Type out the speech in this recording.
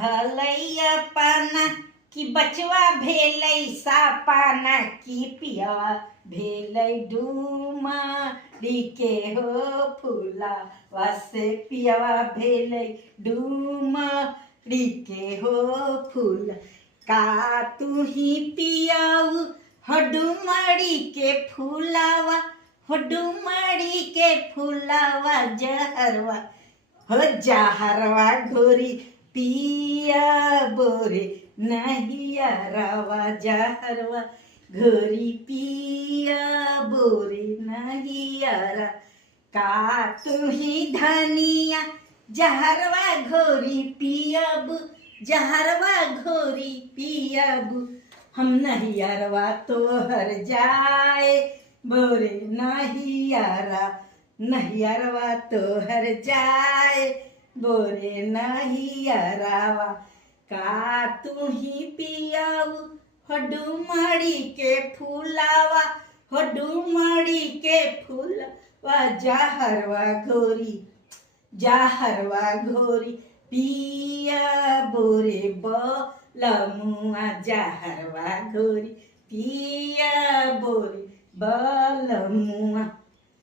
भलैया पाना कि बचवा भेलै सापाना कि पियवा भेलै डूमारी के हो फूला वासे पियवा भेलै डूमारी के हो फूला का तू ही पियाऊ हो डूमारी के फूलावा हो डूमारी के फूलावा जहरवा हो जहरवा घोरी पिया बोरे नहिया रवा जहरवा घोरी पिया बोरे नहिया रा का तू ही धनिया जहरवा घोरी पियब जहरवा घोरी पियब हम नहियरवा तोहर जाए बोरे नहियरा नहियरवा तोहर जाए बोरे नहियरावा का तू ही पियाऊ हो डूमड़ी के फूलावा हो डूमड़ी के फूलवा जहरवा घोरी पिया बोरे बलमुआ जहरवा घोरी पिया बोरे बलमुआ